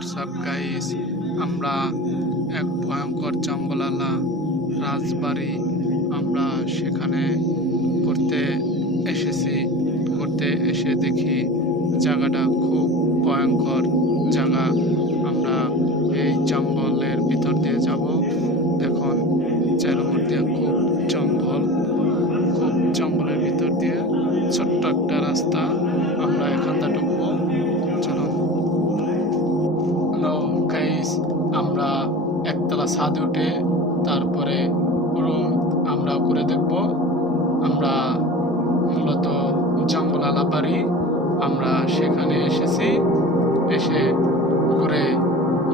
WhatsApp guys, আমরা এক ভয়ঙ্কর জঙ্গলালা রাজবাড়ি আমরা সেখানে ঘুরতে এসেছি। ঘুরতে এসে দেখি জায়গাটা খুব ভয়ঙ্কর জায়গা। আমরা এই জঙ্গলের ভিতর দিয়ে যাব। দেখুন চারমধ্যে খুব জঙ্গল, খুব জঙ্গলের ভিতর দিয়ে ছোট্ট একটা রাস্তা। আমরা এখানটা ঢুকবো। চলুন। হ্যালো গাইস, আমরা একতলা ছাদে উঠে তারপরে রুম আমরা ঘুরে দেখব। আমরা মূলত জঙ্গলালা বাড়ি আমরা সেখানে এসেছি, এসে ঘুরে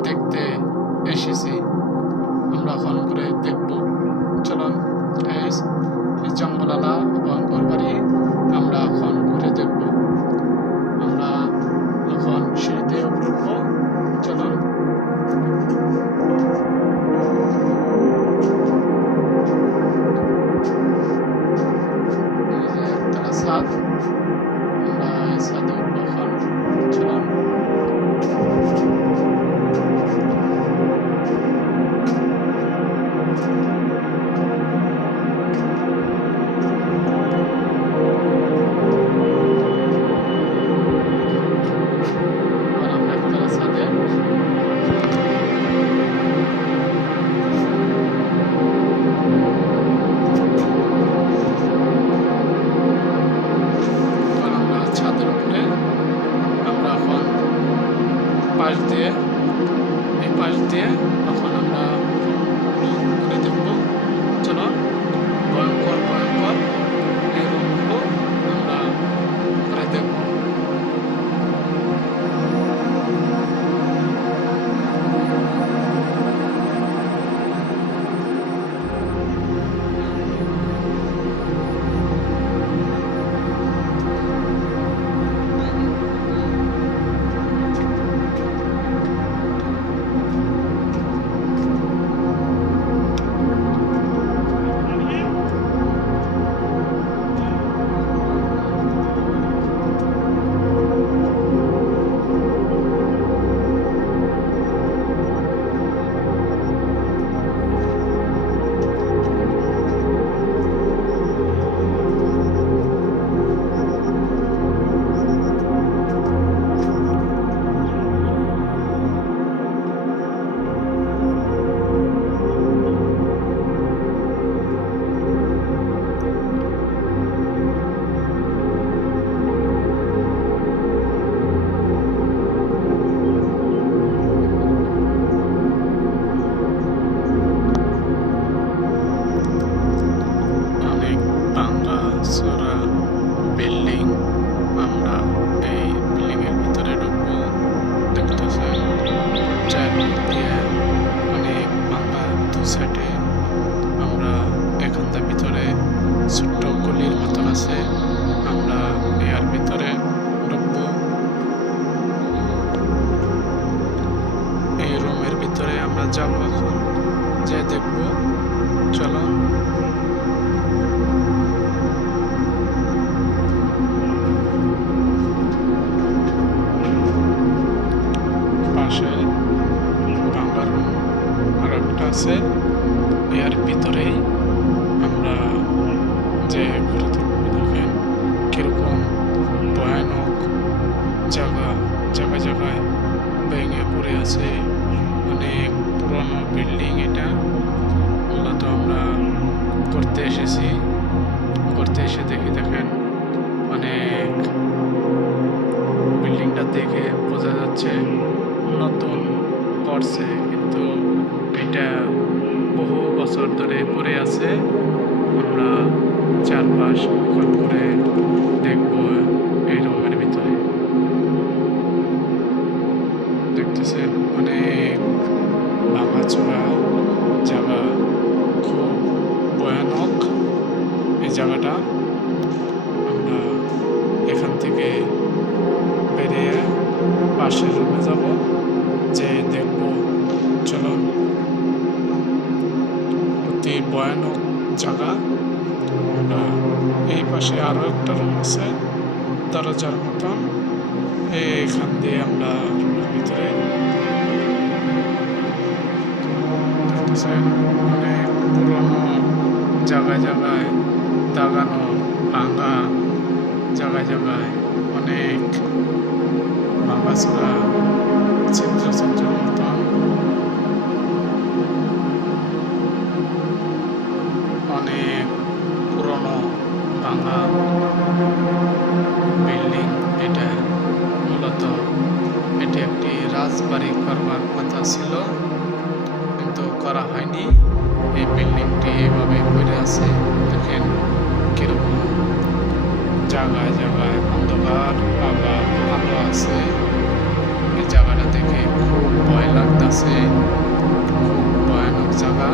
দেখতে এসেছি। আমরা এখন ঘুরে দেখব। চলুন গাইস, এই জঙ্গলালা ভয়ঙ্কর বাড়ি আমরা এখন ঘুরে দেখব। আমরা এখন সিঁড়িতে উঠবো। চলুন। একতলা ছাদ, আমরা এই ছাদে উঠবো এখন। চলুন। আমরা একতলা ছাদে আমরা ছাদের উপরে আমরা এখন পাশ দিয়ে এই পাশ দিয়ে এখন আমরা ঘুরে দেখবো। চলো, ভয়ঙ্কর ভয়ঙ্কর এই রুমগুলো আমরা ঘুরে দেখবো। অনেক ভাঙা চোরা বিল্ডিং, আমরা এই বিল্ডিং এর ভিতরে ঢুকবো। দেখতেছেন চারদিকে অনেক ভাঙা, দু সাইডে আমরা এখানটার ভিতরে ছোট্ট গলির মতন আছে, আমরা এর ভিতরে ঢুকবো। এই রুমের ভিতরে আমরা যাবো এখন, যে দেখবো। চলো। পাশে ভাঙা রুম আর একটা আছে, এর ভিতরেই আমরা যে ঘুরে দেখবো। দেখেন কিরকম ভয়ানক জায়গা, জায়গায় জায়গায় ভেঙে পড়ে আছে। অনেক পুরনো বিল্ডিং এটা। মূলত আমরা ঘুরতে এসেছি, ঘুরতে এসে দেখি দেখেন অনেক বিল্ডিংটা দেখে বোঝা যাচ্ছে নতুন করছে, কিন্তু এটা বহু বছর ধরে পড়ে আছে। আমরা চারপাশ ঘুরে দেখবো। এই রুমের ভিতরে দেখতেছেন অনেক ভাঙাচোরা জায়গা, খুব ভয়ানক এই জায়গাটা। আমরা এখান থেকে বেরিয়ে পাশের রুমে যাব, যে দেখব। চলো। অতি ভয়ানক জায়গা। আমরা এই পাশে আরো একটা রুম আছে দরজার মতন, এখান দিয়ে আমরা রুমের ভিতরে দেখতেছেন অনেক পুরনো জায়গায় জায়গায় দাগানো ভাঙা, জায়গায় জায়গায় অনেক ভাঙাচোরা ছিদ্র ছিদ্র মতন অনেক পুরনো ভাঙা বিল্ডিং। এটা মূলত এটি একটি রাজবাড়ি করবার কথা ছিল, কিন্তু করা হয়নি। এই বিল্ডিংটি এভাবে পড়ে আছে। দেখেন কিরকম জায়গায় জায়গায় অন্ধকার আলো আছে। এই জায়গাটা দেখে খুব ভয় লাগতেছে, খুব ভয়ানক জায়গা।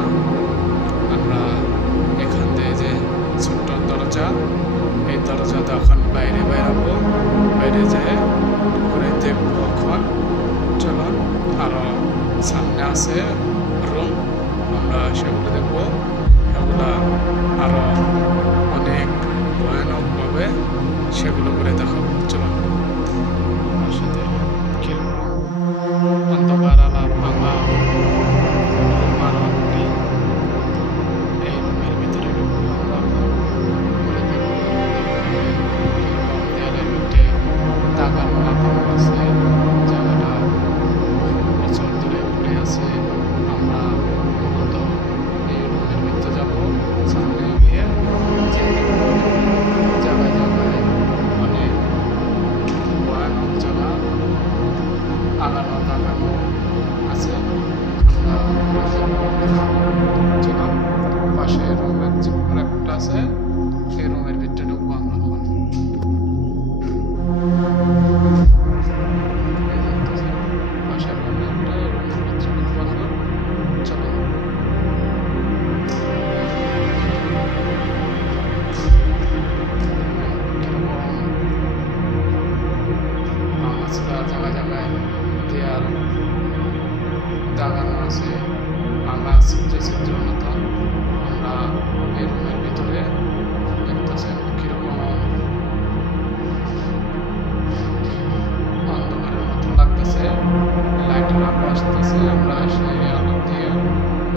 আমরা এখান থেকে যে ছোট্ট দরজা, এই দরজা এখন বাইরে বেরাবো, বাইরে যেয়ে ঘুরে দেখবো। এখন চলুন, আরো সামনে আছে রুম, আমরা সেগুলো দেখবো। এগুলা আরো অনেক ভয়ানক ভাবে সেগুলো করে দেখাবো। চলুন, আমার সাথে কিরকম অন্ধকার আলা ভাঙা রুম আরো নেই। এই রুমের ভিতরে ঢুকবো আমরা, ঘুরে দেখবো কিরকম দেয়ালের মধ্যে দাগানো লাগানো আছে। জায়গাটা বছর ধরে পড়ে আছে। আমরা মূলত এই রুমের ভিতরে যাবো, সামনে গিয়ে যে জায়গায় জায়গায় অনেক ভয়ানক জায়গা আগানো দাগানো আছে। আমরা চলুন, পাশে রুমের যে একটা আছে সেই রুমের ভিতরে ঢুকবো আমরা এখন। পাশের রুমে একটা রুমের ভিতরে ঢুকবো এখন। চলো, জায়গায় জায়গায় দেয়াল দাগানো আছে, ভাঙা ছিদ্র ছিদ্র মতন। আমরা এই রুমের ভিতরে দেখতেছেন কিরকম অন্ধকারের মতো লাগতেছে, লাইটের আলো আসতেছে। আমরা সেই আলো দিয়ে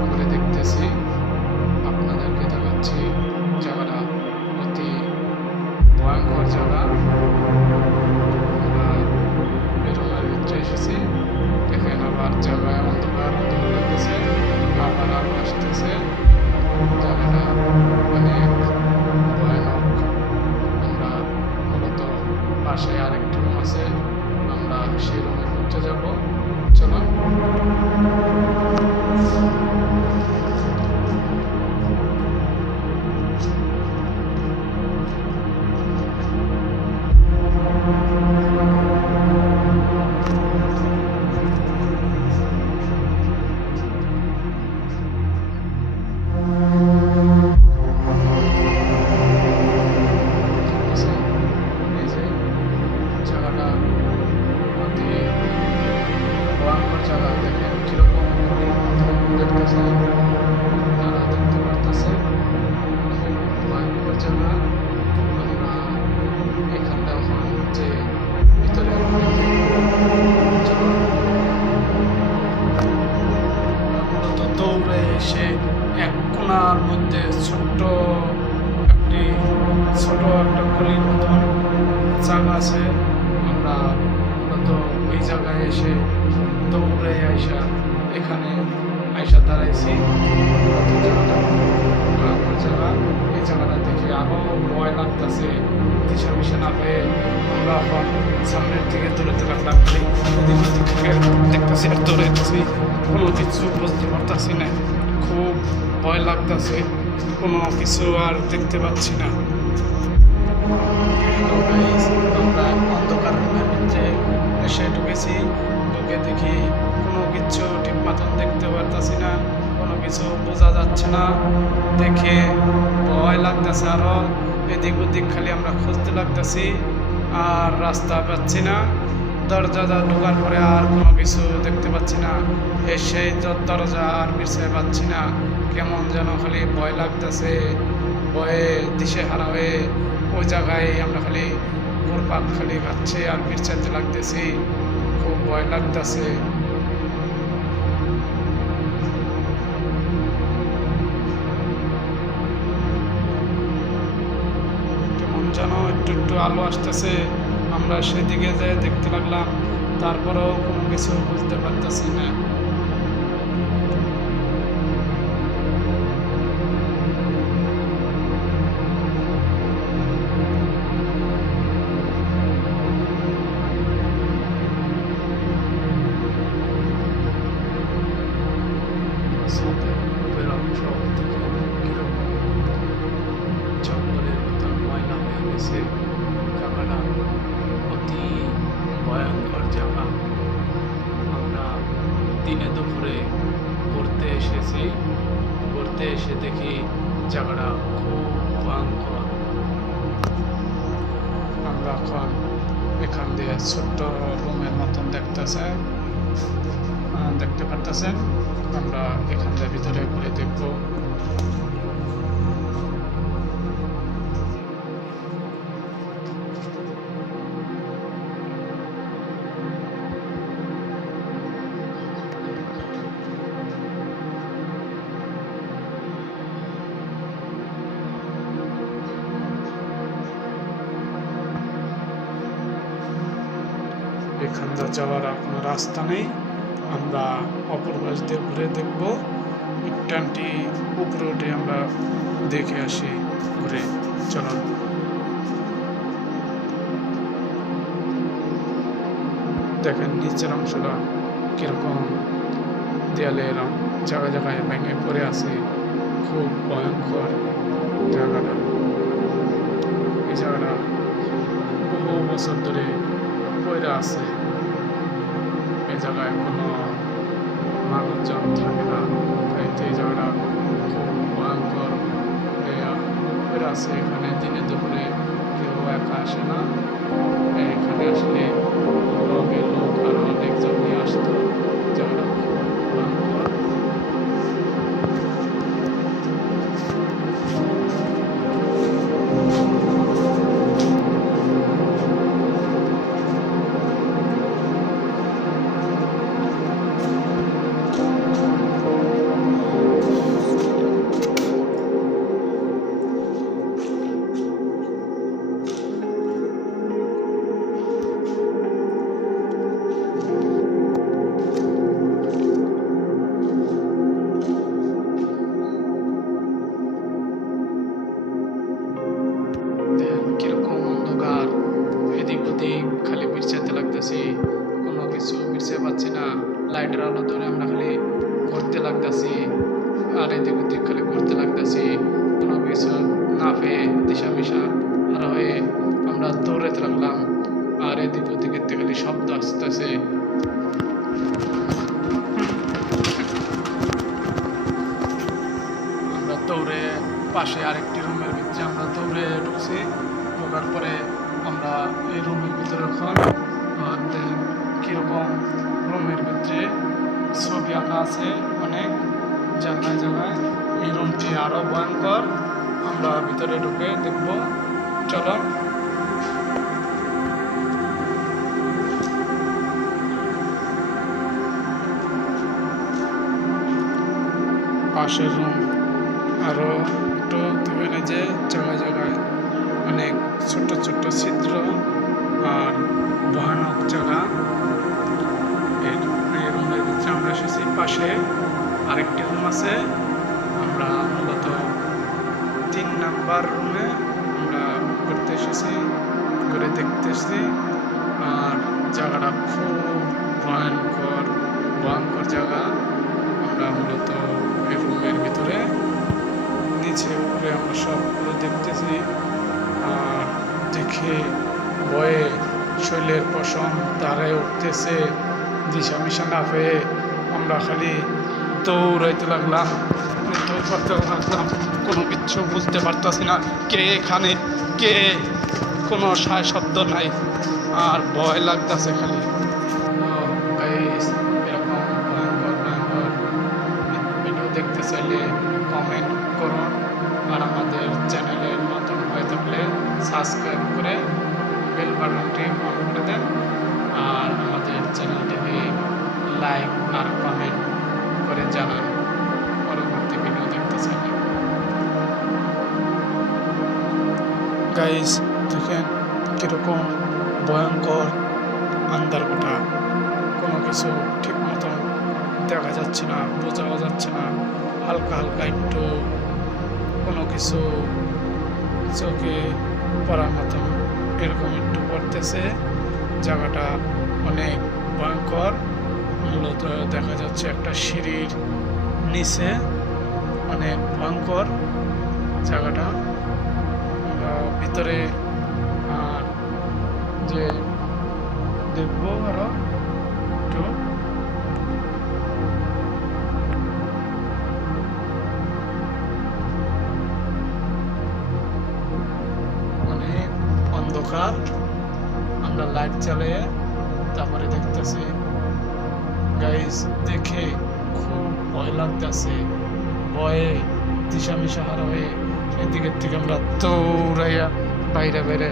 ঘুরে দেখতেছি, আপনাদেরকে দেখাচ্ছি। জায়গাটা অতি ভয়ঙ্কর জায়গা। আমরা এই রুমের ভিতরে এসেছি, দেখেন আবার জায়গায় অন্ধকার অন্ধকার লাগতেছে, আবার আলো আসতেছে। জায়গাটা অনেক ভয়ানক। আমরা মূলত পাশে আরেকটি রুম আছে, আমরা সেই রুমের ভিতরে যাব। চলো, এই যে জায়গাটা অতি ভয়ঙ্কর জায়গা। দেখেন কিরকম দেখতেছে, আপনারা দেখতে পারতেছে, খুব ভয়ঙ্কর জায়গা। আমরা এখানটা এখন যে ভিতরে মূলত দৌড়ে এসে এক কোণার মধ্যে ছোট্ট একটা গলির মতন জায়গা আছে। আমরা মূলত ওই জায়গায় এসে দৌড়ে আইসা এখানে আইসা দাঁড়াইছি। জায়গাটা ভয়ঙ্কর জায়গা। এই জায়গাটা দেখে আরো ভয় লাগতেছে, দিশা মিশা না পেয়ে আমরা এখন সামনের দিকে দৌড়াতে লাগলাম। দেখতেছি আর দৌড়াইতেছি, কোনো কিছু বুঝতে পারতেছি না, খুব ভয় লাগতেছে, কোনো কিছু আর দেখতে পাচ্ছি না। আমরা অন্ধকার রুমের ভিতরে এসে ঢুকেছি, ঢুকে দেখি কোনো কিছু ঠিক মতন দেখতে পারতেছি না, কোনো কিছু বোঝা যাচ্ছে না। দেখে ভয় লাগতেছে, আরো এদিক ওদিক খালি আমরা খুঁজতে লাগতেছি, আর রাস্তা পাচ্ছি না। দরজা ঢোকার পরে আর কোনো কিছু দেখতে পাচ্ছি না। সেই দরজা আর মিশে পাচ্ছি না, কেমন যেন খালি ভয় লাগতেছে। ভয়ে দিশেহারা হয়ে ওই জায়গায় আমরা খালি ঘুরপাক খালি খাচ্ছে আর মির্চাতে লাগতেছি, খুব ভয় লাগতেছে। একটু একটু আলো আসতেছে, আমরা সেদিকে যেয়ে দেখতে লাগলাম, তারপরেও কোনো কিছু বুঝতে পারতেছি না। ছাদের উপরের অংশ থেকে কিরকম জঙ্গলের মতন ময়লা হয়ে গেছে। জায়গাটা অতি ভয়ঙ্কর জায়গা। আমরা দিনে দুপুরে ঘুরতে এসেছি, ঘুরতে এসে দেখি জায়গাটা খুব ভয়ঙ্কর। আমরা এখন এখান দিয়ে ছোট্ট রুমের মতন দেখতে পারতেছেন। আমরা এখান দিয়ে ভিতরে ঘুরে দেখব। এখান দিয়ে যাওয়ার আর কোনো রাস্তা নেই, আমরা অপর পাশ দিয়ে ঘুরে দেখব। উদ্যানটি উপরে উঠে আমরা দেখে আসি ঘুরে। চলুন। দেখেন নিচের অংশটা কিরকম দেয়ালে জায়গায় জায়গায় ভেঙে পড়ে আছে। খুব ভয়ঙ্কর জায়গাটা। এই জায়গাটা বহু বছর ধরে পড়ে আছে। এই জায়গায় কোনো মানুষজন থাকে না, তাইতে এই জায়গাটা খুব ভয়ঙ্কর পড়ে আছে। এখানে দিনে দুপুরে কেউ একা আসে না, এখানে আসলে লোক আরো অনেকজন নিয়ে আসতো। জায়গাটা খুব ভয়ঙ্কর। কিরকম অন্ধকার, এদিক ওদিক খালি বিরচাতে লাগতেছি, কোনো কিছু বিরচে পাচ্ছি না। লাইটের আলো ধরে আমরা খালি ঘুরতে লাগতেছি, আর এদিক ওদিক খালি ঘুরতে লাগতেছি। কোনো কিছু না পেয়ে দিশা মিশা আর হয়ে আমরা দৌড়াতে লাগলাম, আর এদিক ওদিকের থেকে খালি শব্দ আসতেছে। আমরা দৌড়ে পাশে আরেকটি রুমের ভিতরে আমরা দৌড়ে ঢুকছি। ঢোকার পরে আমরা এই রুমের ভিতরে এখন কীরকম রুমের ভিতরে ছবি আঁকা আছে অনেক জায়গায় জায়গায়। এই রুমটি আরও ভয়ঙ্কর, আমরা ভিতরে ঢুকে দেখব। চলো। পাশের রুম আরও একটু দেখবেন যে জায়গায় জায়গায় অনেক ছোট্ট ছোট্ট ছিদ্র আর ভয়ানক জায়গা। এই রুমের ভিতরে আমরা এসেছি। পাশে আরেকটি রুম আছে, আমরা মূলত 3 নাম্বার রুমে আমরা ঘুরতে এসেছি, ঘুরে দেখতে এসেছি। আর জায়গাটা খুব ভয়ঙ্কর জায়গা। আমরা মূলত এই রুমের ভিতরে নিচে উপরে আমরা সব ঘুরে দেখতেছি, আর দেখে ভয়ে শরীরের পশম দাঁড়ায় উঠতেছে। দিশা মিশা না পেয়ে আমরা খালি দৌড়াইতে লাগলাম, করতে লাগলাম। কোনো কিছু বুঝতে পারতাছি না, কে এখানে, কে, কোনো সায় শব্দ নাই, আর ভয় লাগতেছে খালি। এরকম ভয়ঙ্কর ভিডিও দেখতে চাইলে কমেন্ট করুন, আর আমাদের চ্যানেলের নতুন হয়ে থাকলে সাবস্ক্রাইব করে বেল বাটনটি অন করে দেন, আর আমাদের চ্যানেলটিকে লাইক আর কমেন্ট করে জানান পরবর্তী ভিডিও দেখতে চাইলে। গাইস দেখেন কীরকম ভয়ঙ্কর আন্ধারকোটা, কোনো কিছু ঠিক মতন দেখা যাচ্ছে না, বোঝাও যাচ্ছে না, হালকা হালকা একটু কোনো কিছু চোখে পড়ার মতন এরকম একটু পড়তেছে। জায়গাটা অনেক ভয়ঙ্কর। মূলত দেখা যাচ্ছে একটা সিঁড়ির নিচে, অনেক ভয়ঙ্কর জায়গাটা। আমরা ভিতরে যে দেখবো আরো একটু। অনেক অন্ধকার, আমরা লাইট জ্বালিয়ে তারপরে দেখতেছি। গাইস, দেখে খুব ভয় লাগতেছে, ভয়ে দিশামিশা হারা হয়ে এদিকের থেকে আমরা দৌড়াইয়া বাইরে বেড়ে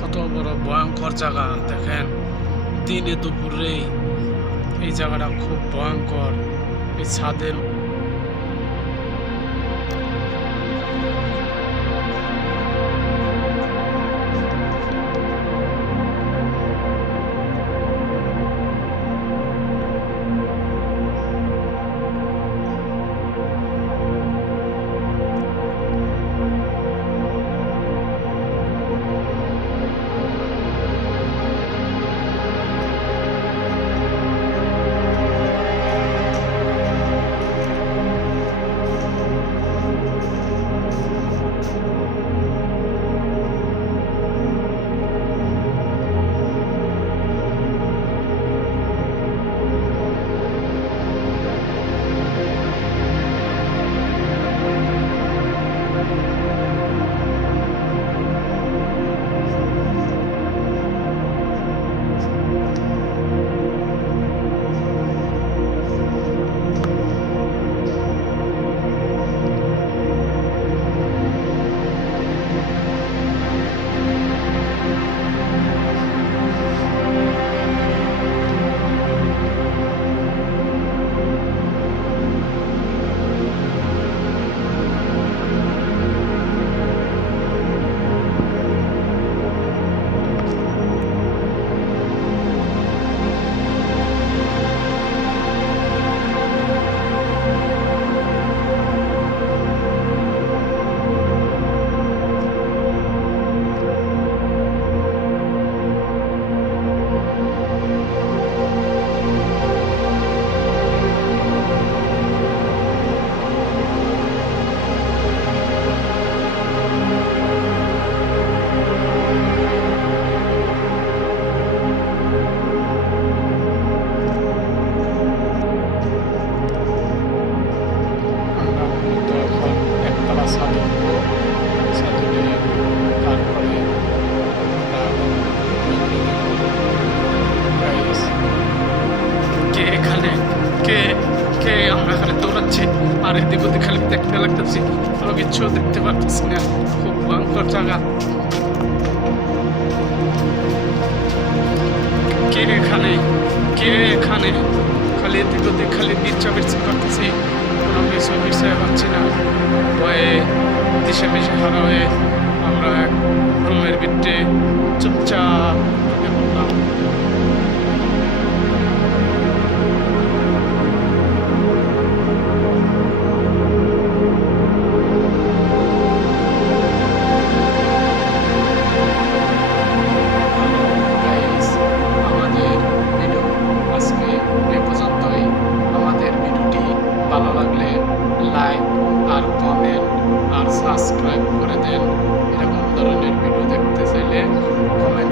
কত বড় ভয়ঙ্কর জায়গা দেখেন। দিনে দুপুরে এই জায়গাটা খুব ভয়ঙ্কর। এই ছাদের আর এদিক ওদিক খালি দেখতে লাগতেছি, কোনো কিছু দেখতে পারতেছি না। খুব ভয়ঙ্কর জায়গা। কে এখানে, কে এখানে? খালি এদিক ওদিক খালি বিচ্ছা বিচ্ছি করতেছি, কোনো কিছু বিষয় পাচ্ছি না। ভয়ে দিশা মিশে হারা হয়ে আমরা এক রুমের ভিতরে চুপচাপ ঢুকে পড়লাম। ভালো লাগলে লাইক আর কমেন্ট আর সাবস্ক্রাইব করে দেন। এরকম ধরনের ভিডিও দেখতে চাইলে কমেন্ট